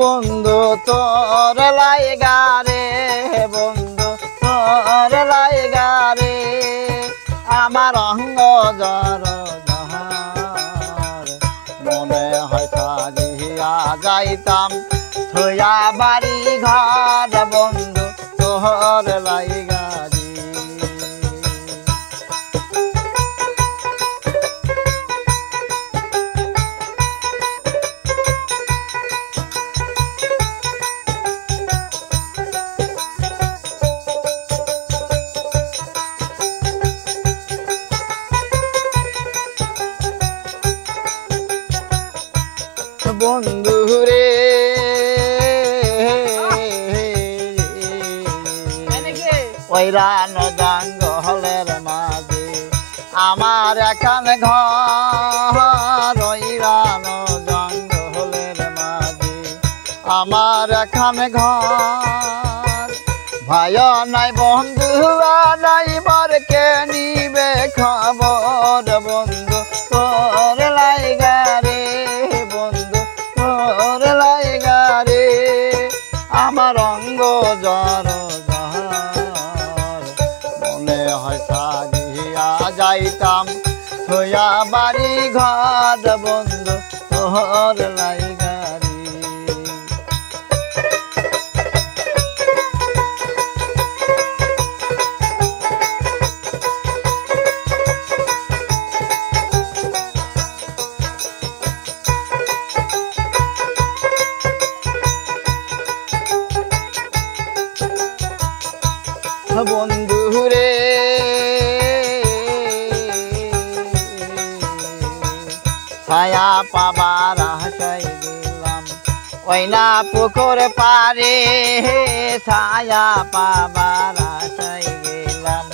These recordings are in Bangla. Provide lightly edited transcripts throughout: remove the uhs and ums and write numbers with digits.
বন্ধু তোর লাইগা রে, বন্ধু তোর লাইগা রে, আমার অঙ্গ জর জহর, মনে হয় সাজিয়া যাইতাম থইয়া বাড়ি ঘর, বন্ধু তোর লাইগা রে। বন্ধু রে ওইরান জঙ্গলের মাঝে আমার এখন ঘর, ওইরান জঙ্গলের মাঝে আমার এখন ঘর, ভাই নাই বন্ধু নাই মরকে নিবে খবর, বন্ধু তোর লাইগা রে, বন্ধু তোর লাইগা রে, আমার অঙ্গ জর জহর, মনে হয় সাজিয়া যাইতাম থইয়া বাড়ি ঘর, বন্ধু তোর লাইগা রে। বন্ধু রে ছায়া পাবার আশায় গেলাম ওইনা পুকুর পারে, ছায়া পাবার আশায় গেলাম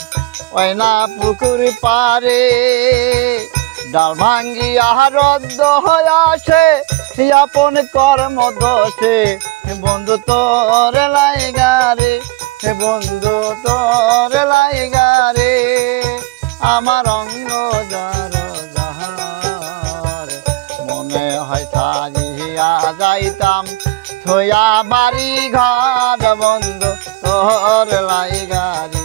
ওইনা পুকুর পারে, ডাল ভাঙ্গিয়া রদ্দ হয়ে আসে আপন কর্ম দোষে, বন্ধু তোর লাইগা রে, বন্ধু তোর লাইগা রে, আমার অঙ্গ জর জহর, মনে হয় সাজিয়া যাইতাম থইয়া বাড়ি ঘর, বন্ধু তোর লাইগা রে।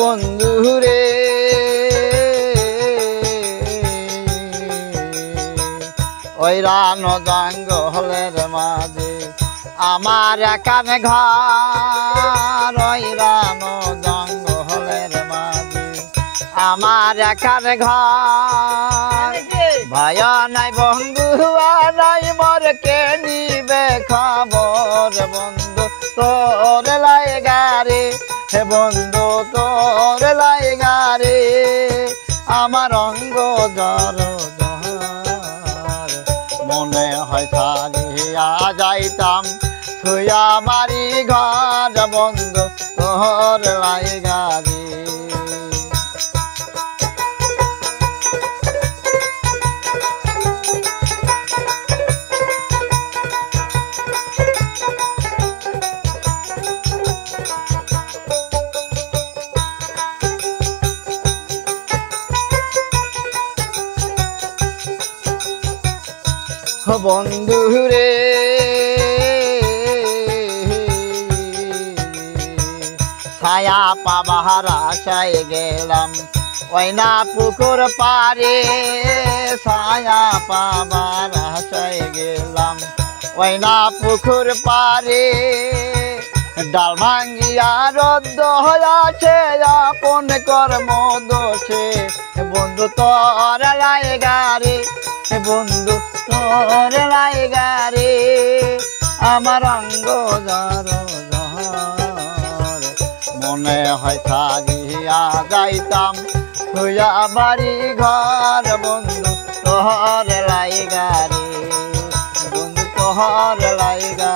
বন্ধু রে ওইরান জঙ্গলের মাঝে আমার এখানে ঘর, ওইরান জঙ্গলের মাঝে আমার এখানে ঘর, ভাই নাই বন্ধু নাই মরকে নিবে খবর, বন্ধু তোর লাইগা রে, বন্ধু তোর লাইগা রে, আমার অঙ্গ জর জহর, মনে হয় সাজিয়া যাইতাম থইয়া বাড়ি ঘর, বন্ধু তোর লাইগা রে। বন্ধু রে ছায়া পাবার আশায় গেলাম ওইনা পুকুর পারে, ছায়া পাবার আশায় গেলাম ওইনা পুকুর পারে, ডাল ভাঙ্গিয়া রদ্দ হয়ে আছে আপন কর্ম দোষে, বন্ধু তোর লাইগা রে, বন্ধু তোর লাইগা রে, আমার অঙ্গ জর জহর, মনে হয় সাজিয়া যাইতাম থইয়া বাড়ি ঘর, বন্ধু তোর লাইগা রে, বন্ধু তোর লাইগা